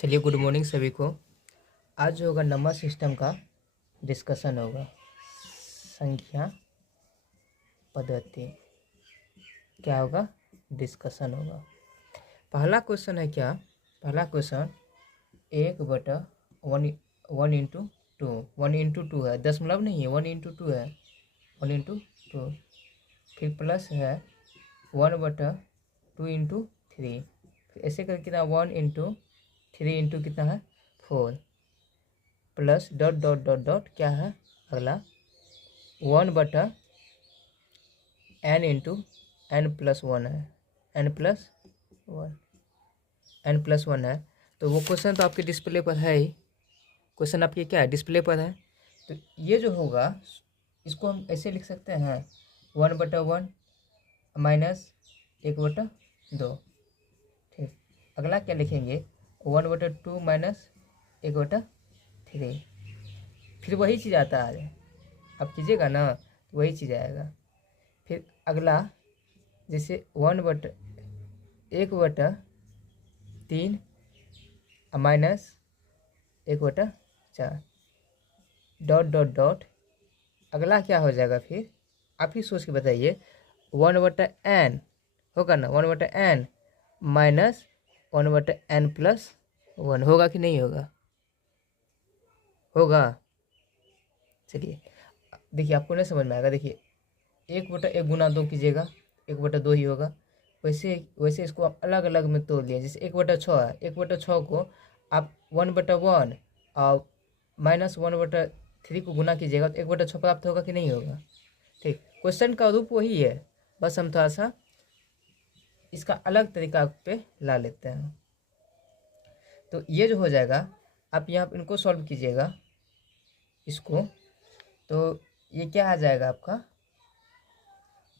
चलिए, good morning सभी को। आज जो होगा नंबर सिस्टम का डिस्कशन होगा। संख्या पद्धति क्या होगा, डिस्कशन होगा। पहला क्वेश्चन है क्या, पहला क्वेश्चन 1/1 1/2 1/2 है, दशमलव नहीं है, 1/2 है, 1/2। फिर प्लस है 1/2 × 3। ऐसे करके कितना 1/3 कितना है 4, plus dot dot dot dot क्या है अगला 1/n × n+1 है, n+1 है। तो वो क्वेश्चन तो आपके डिस्प्ले पर है ही, क्वेश्चन आपके क्या है डिस्प्ले पर है। तो ये जो होगा इसको हम ऐसे लिख सकते हैं 1/1 - 1/2। ठीक, अगला क्या लिखेंगे 1/2 - 1/3। फिर वही चीज़ आता है, आप कीजिएगा ना तो वही चीज़ आएगा। फिर अगला जैसे 1/1/3 -1/4 डॉट डॉट डॉट। अगला क्या हो जाएगा, फिर आप ही सोच के बताइए 1/n होगा ना, 1/n - 1/n+1 होगा कि नहीं होगा, होगा। चलिए देखिए, आपको नहीं समझ में आएगा। देखिए 1/1 गुना 2 कीजिएगा, 1/2 ही होगा। वैसे वैसे इसको आप अलग अलग में तोड़ लिए। जैसे 1/6 है, 1/6 को आप 1/1 और -1/3 को गुना कीजिएगा तो 1/6 प्राप्त होगा कि नहीं होगा। ठीक, क्वेश्चन का रूप वही है, बस हम थोड़ा सा इसका अलग तरीका पे ला लेते हैं। तो ये जो हो जाएगा, आप यहाँ इनको सॉल्व कीजिएगा इसको, तो ये क्या आ जाएगा आपका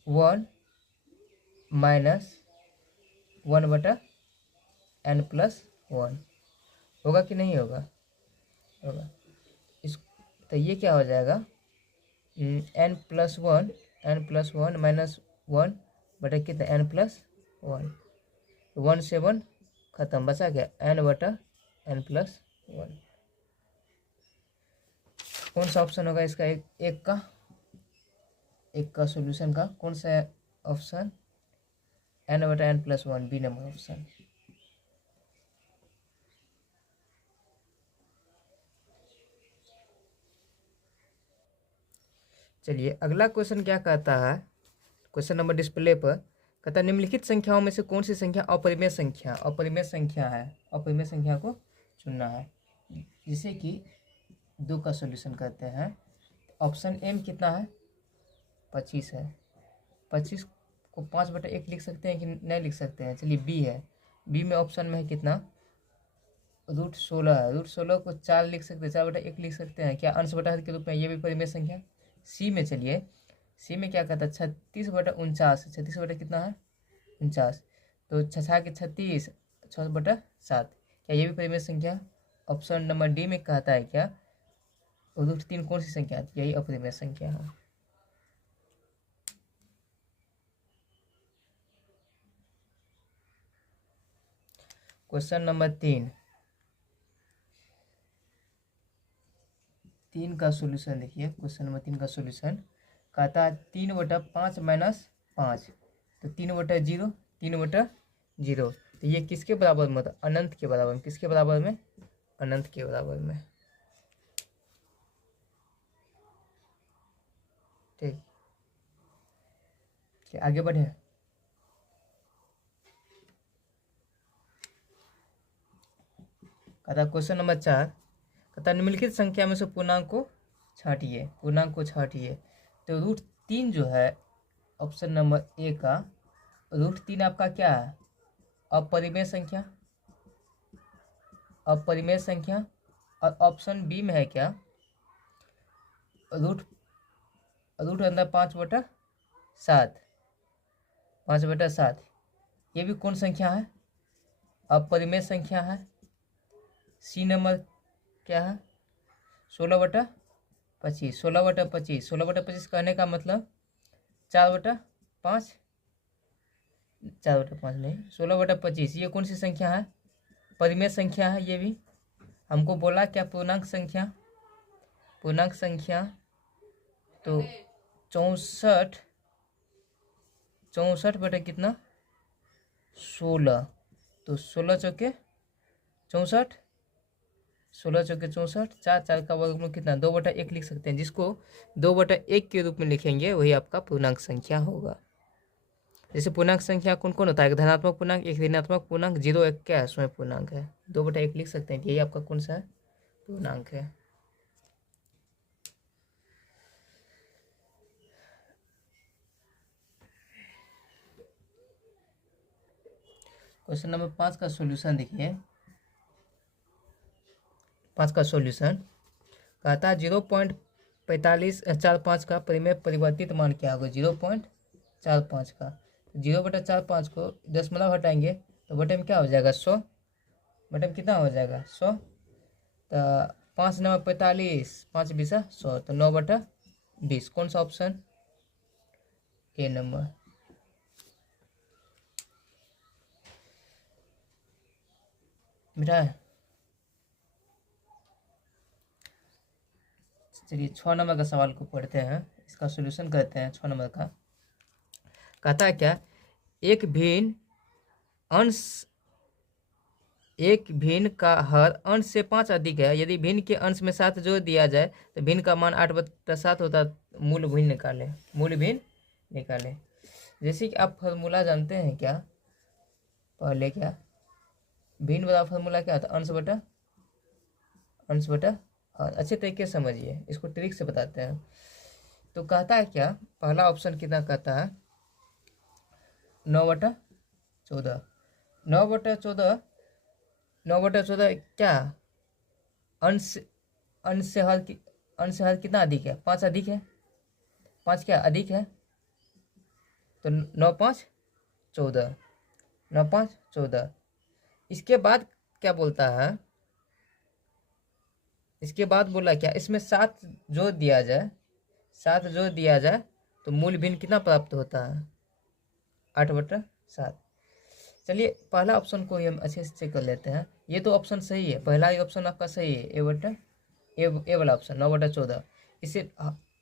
1 - 1/n+1 होगा कि नहीं होगा, होगा। इस तो ये क्या हो जाएगा n+1 -1 बटा कितना n+1, 1 से 1 खत्म, बचा क्या n/n+1। कौन सा ऑप्शन होगा इसका, एक का सॉल्यूशन का कौन सा option, n/n+1, B number option. चलिए अगला क्वेश्चन क्या कहता है, क्वेश्चन नंबर डिस्प्ले पर कहता है निम्नलिखित संख्याओं में से कौन सी संख्या अपरिमेय संख्या है, अपरिमेय संख्या को चुनना है। जिसे कि 2 का सॉल्यूशन करते हैं। ऑप्शन एम कितना है 25 है, 25 को 5/1 लिख सकते हैं कि नहीं लिख सकते हैं। चलिए बी है, बी में ऑप्शन में है कितना √16 है, √16 को 4 लिख सकते हैं, 4/1 लिख सकते हैं क्या अंश बटा के रूप में, ये भी परिमेय संख्या। सी में चलिए, सी में क्या कहता है 36/49, 36 कितना है 49, तो 6 के 36, 6/7, क्या ये भी परिमेय संख्या। ऑप्शन नंबर डी में कहता है क्या √3 कौन सी संख्या आती है, यही अपरिमेय संख्या है। क्वेश्चन नंबर 3 का सॉल्यूशन देखिए। क्वेश्चन नंबर 3 का सॉल्यूशन कहता है 3/5 - 5, तो 3/0, 3/0। तो ये किसके बराबर में, मतलब अनंत के बराबर में, किसके बराबर में, अनंत के बराबर में। ठीक, आगे बढ़े। कहता क्वेश्चन नंबर 4 कहता निम्नलिखित संख्या में से पूर्णांक को छांटिए, तो √3 जो है ऑप्शन नंबर ए का √3 आपका क्या है अपरिमेय संख्या, और ऑप्शन बी में है क्या रूट अंदर 5/7, ये भी कौन संख्या है, अपरिमेय संख्या है। सी नंबर क्या है 16/25, 16/25 कहने का मतलब 4/5 नहीं 16/25, ये कौन सी संख्या है परिमेय संख्या है ये भी। हमको बोला क्या, पूर्णांक संख्या, पूर्णांक संख्या तो 64 बटे कितना 16, तो 16 चौके 64, 16 चौके 64, 4 का वर्गमूल कितना 2/1 लिख सकते हैं, जिसको 2/1 के रूप में लिखेंगे वही आपका पूर्णांक संख्या होगा। जैसे पूर्णांक संख्या कौन कौन होता है, एक धनात्मक पूर्णांक, एक ऋणात्मक पूर्णांक, 0 1 क्या है स्वयं पूर्णांक है, 2/1 लिख सकते हैं, यही आपका कौन सा है पूर्णांक है। क्वेश्चन नंबर 5 का सॉल्यूशन देखिए। 5 का सॉल्यूशन कहता है 0.45 का परिमेय परिवर्तित मान क्या होगा, 0.45 का 0/45 को दशमलव हटाएंगे तो बटे में क्या हो जाएगा 100, बटे में कितना हो जाएगा 100, तो 5 9 45, 5 20 100, तो 9/20, कौन सा ऑप्शन, ए नंबर। मिटा है। चलिए 6 नंबर का सवाल को पढ़ते हैं, इसका सॉल्यूशन करते हैं। 6 नंबर का कहता है क्या, एक भिन्न का हर अंश से 5 अधिक है, यदि भिन्न के अंश में 7 जोड़ दिया जाए तो भिन्न का मान 8/7 होता है, मूल भिन्न निकाले, मूल भिन्न निकाले। जैसे कि आप फार्मूला जानते हैं क्या, पहले क्या भिन्न वाला फार्मूला क्या था, अंश बटा हर। अच्छे तरीके से समझिए, इसको ट्रिक से बताते हैं। तो कहता है क्या, पहला ऑप्शन कितना कहता है 9/14, 9/14, 9/14 क्या अंश, अंश से हर कितना अधिक है, 5 अधिक है, 5 क्या अधिक है, तो 9 5 14, 9 5 14। इसके बाद क्या बोलता है, इसके बाद बोला क्या, इसमें 7 जोड़ दिया जाए, 7 जोड़ दिया जाए तो मूल भिन्न कितना प्राप्त होता है 8/7। चलिए पहला ऑप्शन को हम अच्छे से चेक कर लेते हैं। ये तो ऑप्शन सही है, पहला ही ऑप्शन आपका सही है, ए वाला ऑप्शन 9/14। इससे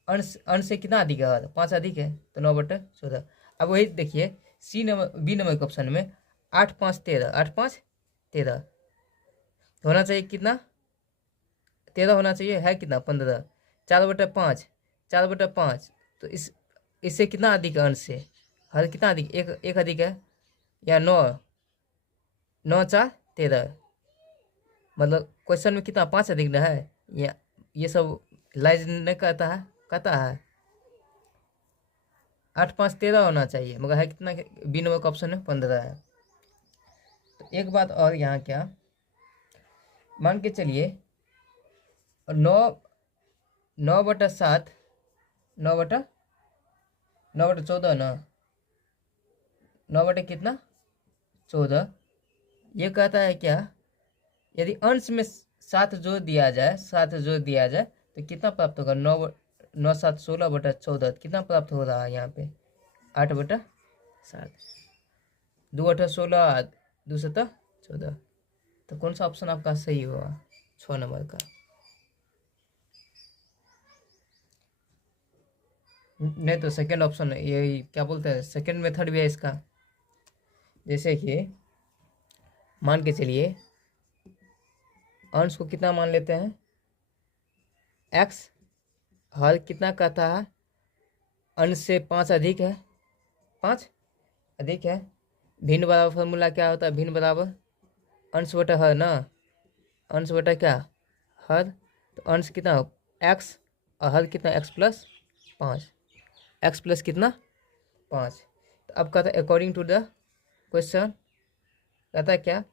अंश से कितना अधिक है, 5 अधिक है, तो 9/14। अब वही देखिए बी नंबर के ऑप्शन में 8 5 13, 8 5 13 होना चाहिए, कितना 13 होना चाहिए, है कितना 15, 4/5, 4/5, तो इससे कितना अधिक है, अंश से हर कितना अधिक, एक अधिक है, या 9 9 4 13, मतलब क्वेश्चन में कितना 5 अधिक ना है, या ये सब लाइज नहीं कहता है 8 5 13 होना चाहिए, मगर है कितना, बी नंबर का ऑप्शन में 15 है। तो एक बात और यहाँ क्या, मान के चलिए 9/7, 9/14 ना, 9 कितना 14, ये कहता है क्या, यदि अंश में 7 जोड़ दिया जाए, 7 जोड़ दिया जाए तो कितना प्राप्त होगा, 9 7 16/14, कितना प्राप्त हो रहा है यहाँ पे 8/7, 2 8 16, 2 7 14, तो कौन सा ऑप्शन आपका सही होगा 6 नंबर का। नहीं तो सेकंड ऑप्शन, ये क्या बोलते हैं, सेकंड मेथड भी है इसका। जैसे कि मान के चलिए अंश को कितना मान लेते हैं x, हर कितना कहता है, अंश से 5 अधिक है, 5 अधिक है, भिन्न बराबर फॉर्मूला क्या होता है, भिन्न बराबर अंश बटा हर ना, अंश बटा क्या हर, तो अंश कितना x और हर कितना x + 5, x प्लस कितना 5। तो अब कहता है अकॉर्डिंग टू द क्वेश्चन, कहता है क्या,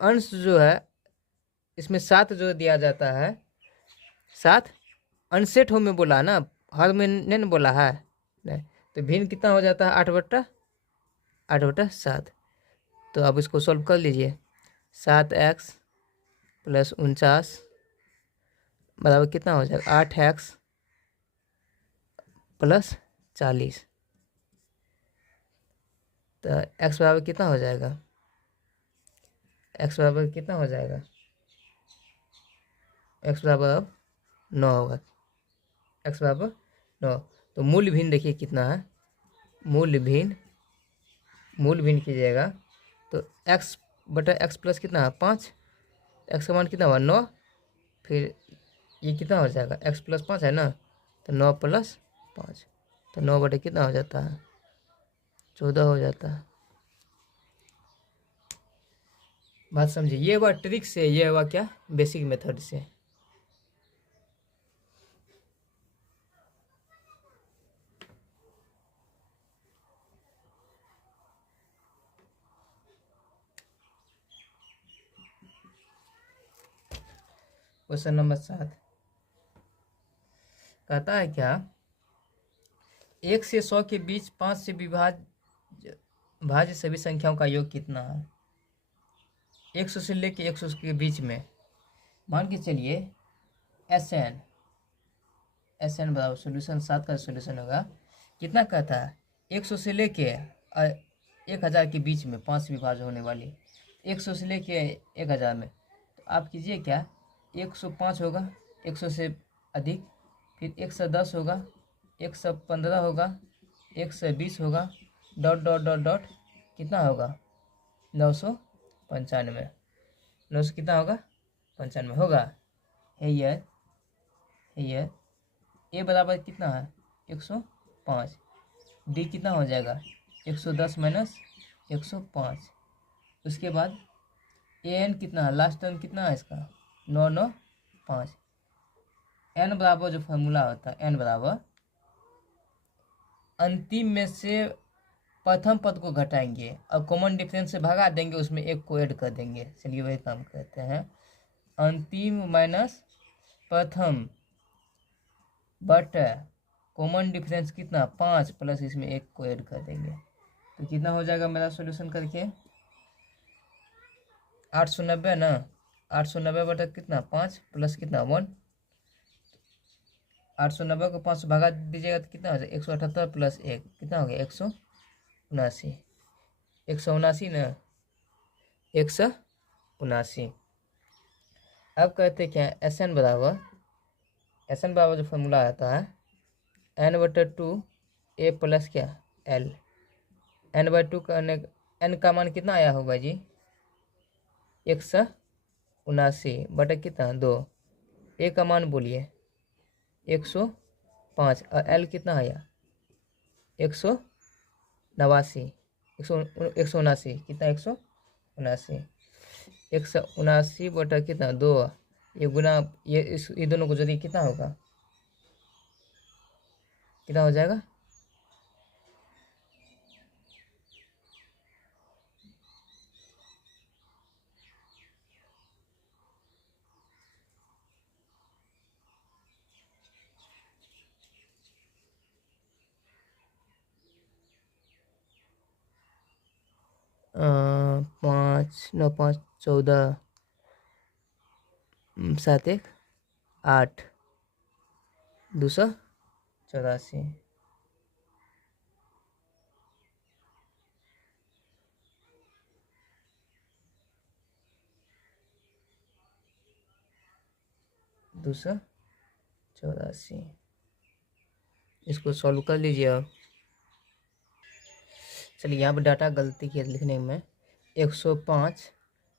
अंश जो है इसमें 7 जो दिया जाता है, 7 अनसेट हो में बोला ना, हर में नहीं ना बोला है, नहीं, तो भिन्न कितना हो जाता है 8/7। तो अब इसको सॉल्व कर लीजिए, 7x + 49 बराबर कितना हो जाएगा 8x + 40, तो x बराबर कितना हो जाएगा, एक्स बराबर कितना हो जाएगा, एक्स बराबर अब 9 होगा, एक्स बराबर 9। तो मूल भिन्न देखिए कितना है, मूल भिन्न कीजिएगा तो एक्स बटा एक्स प्लस कितना है 5, एक्स का मान कितना हुआ 9, फिर ये कितना हो जाएगा एक्स प्लस 5 है ना, तो 9 प्लस 5, तो 9 बटे कितना हो जाता है 14 हो जाता है। बात समझिए, ये हुआ ट्रिक से, ये हुआ क्या बेसिक मेथड से। क्वेश्चन नंबर 7 कहता है क्या, 1 से 100 के बीच 5 से भाज्य सभी संख्याओं का योग कितना है। 100 से लेके 100 के बीच में मान के चलिए एस एन बराबर सोल्यूशन 7 का सोल्यूशन होगा कितना, कहता है 100 से लेके 1000 के बीच में 5 विभाज्य होने वाली, 100 से लेके 1000 में, तो आप कीजिए क्या 105 होगा 100 से अधिक, फिर 110 होगा, 115 होगा, 120 होगा, डॉट डॉट डॉट डॉट कितना होगा 995, 900 कितना होगा 95 होगा। है ये ए बराबर कितना है 105, डी कितना हो जाएगा 110 माइनस 105, उसके बाद ए एन कितना है, लास्ट टर्म कितना है इसका 995, एन बराबर जो फॉर्मूला होता है एन बराबर अंतिम में से प्रथम पद को घटाएंगे और कॉमन डिफरेंस से भगा देंगे, उसमें एक को ऐड कर देंगे। चलिए वही काम करते हैं, अंतिम माइनस प्रथम बट कॉमन डिफरेंस कितना 5 प्लस इसमें एक को ऐड कर देंगे, तो कितना हो जाएगा मेरा सॉल्यूशन करके 890 ना, 890 बटा कितना 5 प्लस कितना 1, 890 को 5 से भगा दीजिएगा तो कितना हो जाएगा 178 प्लस 1 कितना हो गया 179, 179 ना 179। अब कहते क्या एस एन बराबर जो फॉर्मूला आता है एन बटा 2 ए प्लस क्या एल, एन बाई 2 का एन का मान कितना आया होगा जी 179 बटा कितना 2, ए का मान बोलिए 105 और एल कितना आया 189, 179 कितना 179 बटा कितना 2, ये गुना ये दोनों को यदि कितना होगा, कितना हो जाएगा 5 9 5 14 7 1 8 284, इसको सॉल्व कर लीजिए आप। चलिए यहाँ पर डाटा गलती की लिखने में 105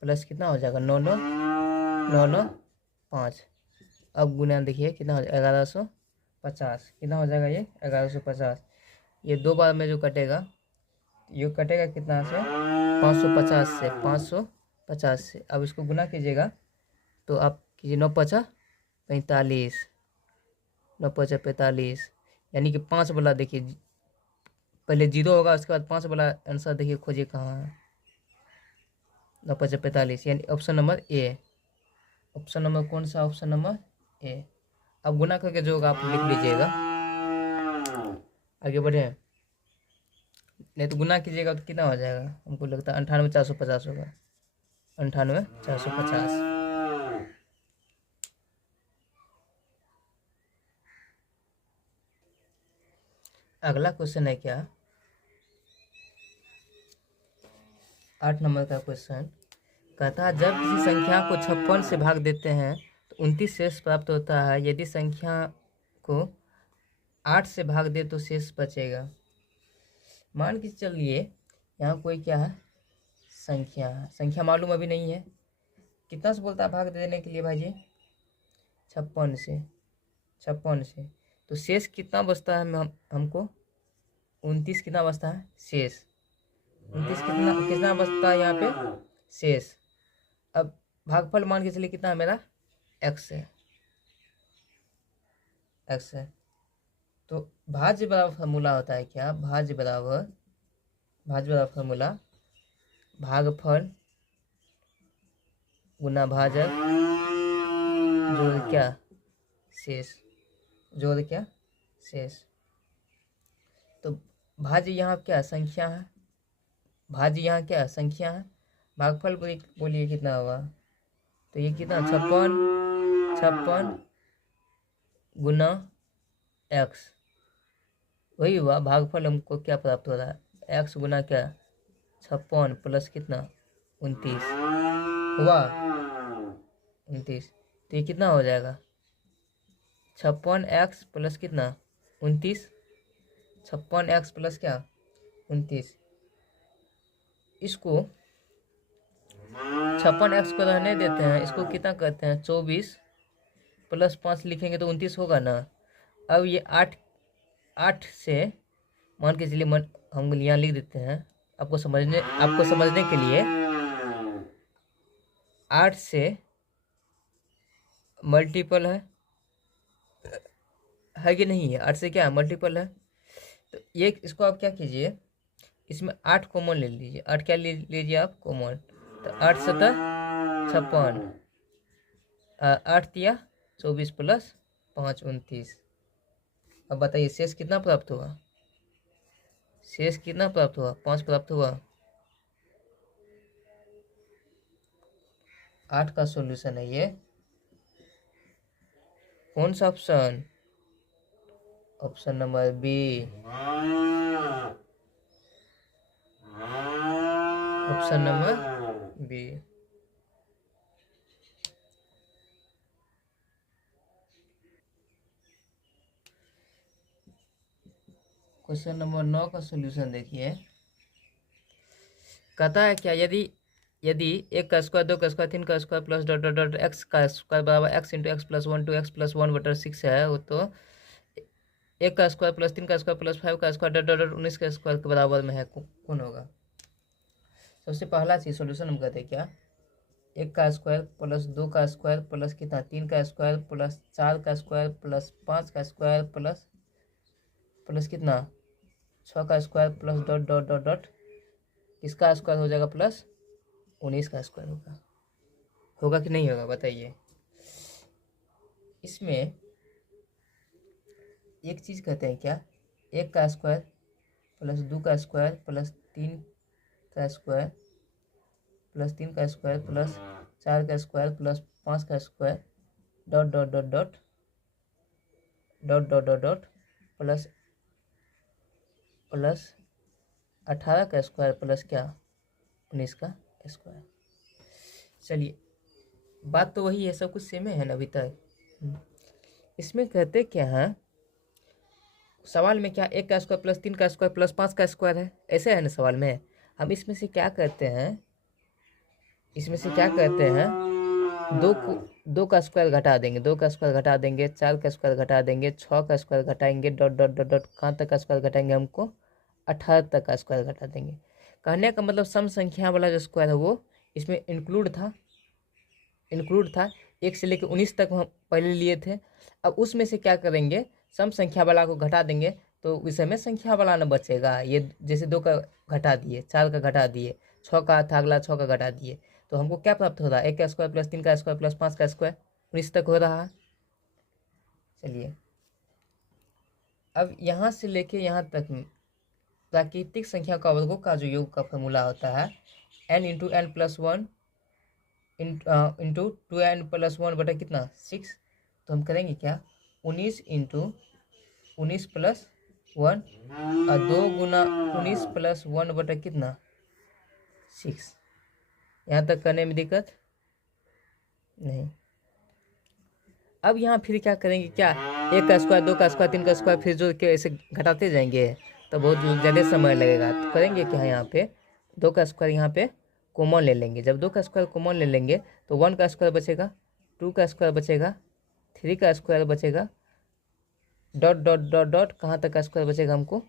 प्लस कितना हो जाएगा 995, अब गुना देखिए कितना हो जाएगा 1150, कितना हो जाएगा ये 1150, ये दो बार में जो कटेगा ये कटेगा कितना से 550 से, अब इसको गुना कीजिएगा तो आप कीजिए 9 5 45, 9 5 45, यानी कि 5 वाला देखिए पहले 0 होगा उसके बाद 5 वाला आंसर देखिए खोजिए कहाँ है 9 5 45, यानी option number A, option number कौन सा ऑप्शन नंबर ए। अब गुना करके जो होगा आप लिख लीजिएगा, आगे बढ़े, नहीं तो गुना कीजिएगा तो कितना हो जाएगा हमको लगता है 98,450 होगा, 98,450। अगला क्वेश्चन है क्या 8 नंबर का क्वेश्चन कहता है जब किसी संख्या को 56 से भाग देते हैं तो 29 शेष प्राप्त होता है। यदि संख्या को 8 से भाग दे तो शेष बचेगा। मान के चलिए यहाँ कोई क्या है, संख्या है, संख्या मालूम अभी नहीं है, कितना से बोलता है भाग देने के लिए भाई जी, 56 से, तो शेष कितना बचता है हमको 29 कितना बचता है शेष, 29 कितना बचता है यहाँ पे शेष। अब भागफल मान के चलिए कितना है मेरा x है, तो भाज्य बराबर फॉर्मूला होता है क्या, भाज्य बराबर फॉर्मूला भागफल गुना भाजक जोड़ क्या शेष। तो भाज्य यहाँ क्या संख्या है, भागफल बोलिए कितना होगा, तो ये कितना 56 गुना x, वही हुआ भागफल। हमको क्या प्राप्त हो रहा है x गुना क्या 56 प्लस कितना 29 हुआ 29, तो ये कितना हो जाएगा 56x प्लस कितना 29, 56x प्लस क्या 29। इसको 56x को रहने देते हैं, इसको कितना करते हैं 24 प्लस 5 लिखेंगे तो 29 होगा ना। अब ये 8 से मान के चलिए हम यहाँ लिख देते हैं आपको समझने के लिए, 8 से मल्टीपल है कि नहीं है, 8 से क्या मल्टीपल है, तो ये इसको आप क्या कीजिए, इसमें 8 कॉमन ले लीजिए, 8 क्या ले लीजिए आप कॉमन, तो 8 7 56, 8 तिया 24 प्लस 5 29। अब बताइए शेष कितना प्राप्त हुआ, 5 प्राप्त हुआ। 8 का सॉल्यूशन है ये, कौन सा option number B, option number B. Question number 9 का सॉल्यूशन देखिए, कहता है क्या, यदि 1 का स्क्वायर 2 का स्क्वायर 3 का square plus dot dot dot X का स्क्वायर बराबर X into X plus 1 two X plus 1/6 है, वो तो 1 का स्क्वायर प्लस 3 का स्क्वायर प्लस 5 का स्क्वायर डॉट डॉट डॉट 19 का स्क्वायर के बराबर में है, कौन होगा। सबसे पहला चीज सॉल्यूशन हम कहते हैं क्या, 1 का स्क्वायर प्लस 2 का स्क्वायर प्लस कितना 3 का स्क्वायर प्लस 4 का स्क्वायर प्लस 5 का स्क्वायर प्लस कितना 6 का square plus dot dot dot dot किसका स्क्वायर हो जाएगा प्लस 19 का स्क्वायर होगा कि नहीं होगा बताइए। इसमें एक चीज कहते हैं क्या, 1 का स्क्वायर प्लस 2 का स्क्वायर प्लस 3 का स्क्वायर प्लस 3 का स्क्वायर प्लस 4 का स्क्वायर प्लस 5 का square dot dot dot dot dot dot dot dot plus 18 का स्क्वायर प्लस क्या 19 का स्क्वायर। चलिए बात तो वही है, सब कुछ सेम है ना अभी तक। इसमें कहते क्या है, सवाल में क्या 1 का स्क्वायर प्लस 3 का स्क्वायर प्लस 5 का स्क्वायर है, ऐसे है ना सवाल में। हम इसमें से क्या करते हैं, दो का स्क्वायर घटा देंगे, 2 का स्क्वायर घटा देंगे, 4 का स्क्वायर घटा देंगे, 6 का स्क्वायर घटाएंगे, डॉट डॉट डॉट डॉट कहाँ तक का स्क्वायर घटाएंगे, हमको 18 तक का स्क्वायर घटा देंगे। कहने का मतलब सम संख्या वाला जो स्क्वायर है वो इसमें इंक्लूड था 1 से लेकर 19 तक हम पहले लिए थे। अब उसमें से क्या करेंगे, सम संख्या वाला को घटा देंगे तो इस समय संख्या वाला न बचेगा। ये जैसे 2 का घटा दिए, 4 का घटा दिए, 6 का था अगला 6 का घटा दिए, तो हमको क्या प्राप्त हो रहा है 1 का स्क्वायर प्लस 3 का स्क्वायर प्लस 5 का स्क्वायर 19 तक हो रहा है। चलिए अब यहाँ से लेके यहाँ तक प्राकृतिक संख्या का वर्गों का जो योग का फॉर्मूला होता है n into N plus 1 into 2n plus 1 बटा कितना 6, तो हम करेंगे क्या 19 इंटू 19 प्लस 1 और 2 गुना 19 प्लस 1 बटा कितना 6, यहाँ तक करने में दिक्कत नहीं। अब यहाँ फिर क्या करेंगे, क्या 1 का स्क्वायर, 2 का स्क्वायर, 3 का स्क्वायर, फिर जो के ऐसे घटाते जाएंगे तो बहुत ज़्यादा समय लगेगा। तो करेंगे क्या, यहाँ पे 2 का स्क्वायर यहाँ पे कॉमन ले लेंगे। जब 2 का स्क्वायर कॉमन ले लेंगे तो 1 का स्क्वायर बचेगा, 2 का स्क्वायर बचेगा, 3 का स्क्वायर बचेगा, डॉट डॉट डॉट डॉट कहाँ तक का स्क्वायर बचेगा हमको,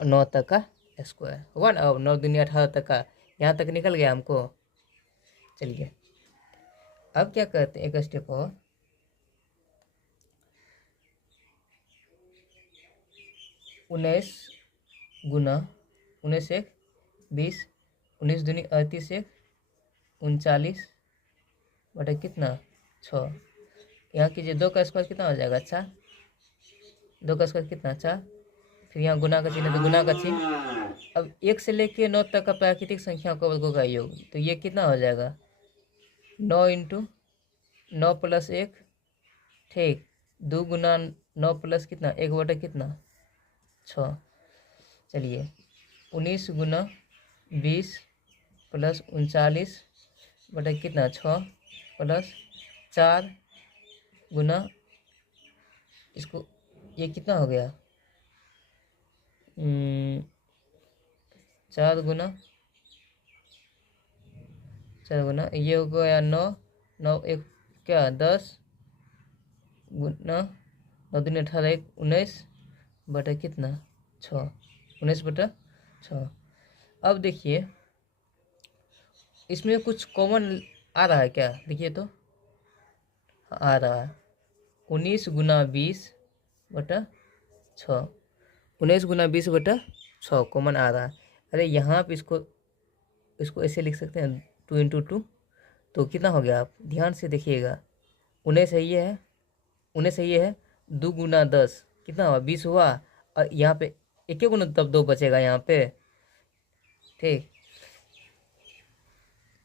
9 तक का स्क्वायर होगा ना। अब 9 दूनी 18 तक का यहाँ तक निकल गया हमको। चलिए अब क्या करते हैं, एक स्टेप और, 19 गुना 19 1 20, 19 दूनी 38 1 39 बटा कितना 6। यहाँ कीजिए 2 का स्क्वायर कितना हो जाएगा 4, 2 का स्क्वायर कितना 4, फिर यहाँ गुना का चिन्ह है तो गुना का चिन्ह। अब 1 से लेके 9 तक का प्राकृतिक संख्या का वर्गों का योग, तो ये कितना हो जाएगा 9 इंटू 9 प्लस 1, ठीक, 2 गुना 9 प्लस कितना 1 बटा कितना 6। चलिए 19 गुना 20 प्लस 39 बटा कितना 6 प्लस 4 गुना, इसको ये कितना हो गया 4 गुना ये हो गया 9, 9 1 क्या 10 गुना 9 दूनी 18 1 19 बटा कितना 6, 19 बटा 6। अब देखिए इसमें कुछ कॉमन आ रहा है क्या, देखिए तो आ रहा है 19 गुना 20 बटा 6, 19 गुना 20 बटा 6 कॉमन आ रहा है। अरे यहाँ पे इसको ऐसे लिख सकते हैं 2 इंटू 2, तो कितना हो गया, आप ध्यान से देखिएगा 19 है ये है, 19 है ये है, 2 गुना 10 कितना हुआ 20 हुआ, और यहाँ पे एक गुना तब 2 बचेगा यहाँ पे, ठीक।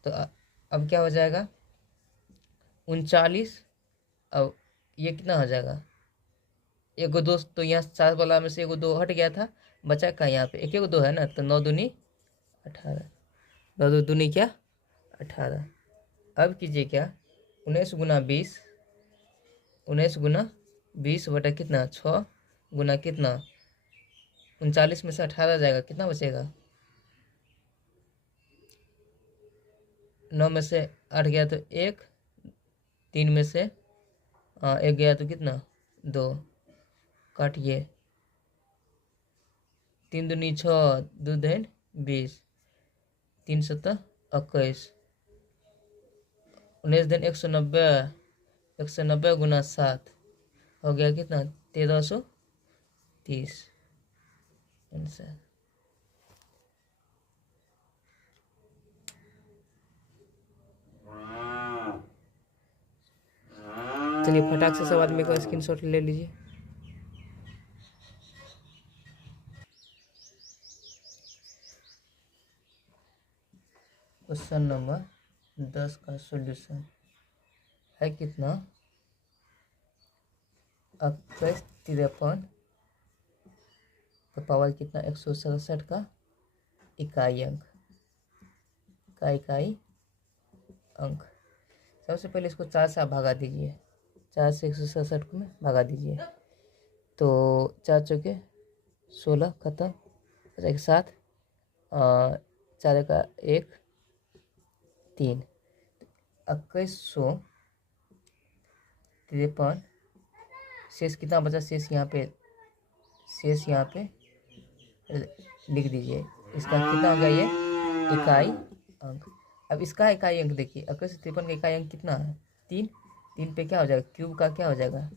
तो अब क्या हो जाएगा 39, अब ये कितना हो जाएगा, एगो 2, तो यहाँ 7 वाला में से एगो 2 हट गया था, बचा का यहाँ पे एक 2 है ना, तो 9 दूनी 18, 9 दूनी क्या 18। अब कीजिए क्या 19 गुना 20, 19 गुना 20 बटा कितना 6 गुना कितना 39 में से 18 जाएगा, कितना बचेगा 9 में से 8 गया तो 1, 3 में से 1 गया तो कितना 2, काटिए 3 दूनी 6, 2 दिन 20, 3 7 21, 19 दिन 190, 190 गुना 7 हो गया कितना 1330 आंसर। चलिए फटाक से सब आदमी का स्क्रीनशॉट ले लीजिए। क्वेश्चन नंबर 10 का सॉल्यूशन है कितना 2153 का पावर कितना 167 का इकाई अंक अंक। सबसे पहले इसको 4 से आप भगा दीजिए, 4 से 167 को में भगा दीजिए, तो 4 चौके 16 खत्म, एक 7 4 का 1 3, 2153 शेष कितना बचा, शेष यहाँ पे लिख दीजिए, इसका कितना होगा ये इकाई अंक। अब इसका इकाई अंक देखिए 2153 का इकाई अंक कितना है 3, 3 पे क्या हो जाएगा क्यूब का क्या हो जाएगा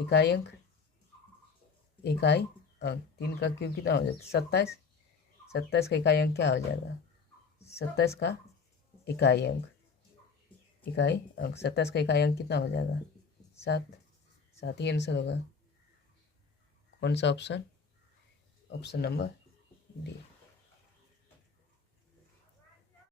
इकाई अंक 3 का क्यूब कितना हो जाएगा 27, 27 का इकाई अंक क्या हो जाएगा 27 का इकाई अंक 27 का इकाई अंक कितना हो जाएगा 7, 7 ही आंसर होगा। कौन सा ऑप्शन, ऑप्शन नंबर डी।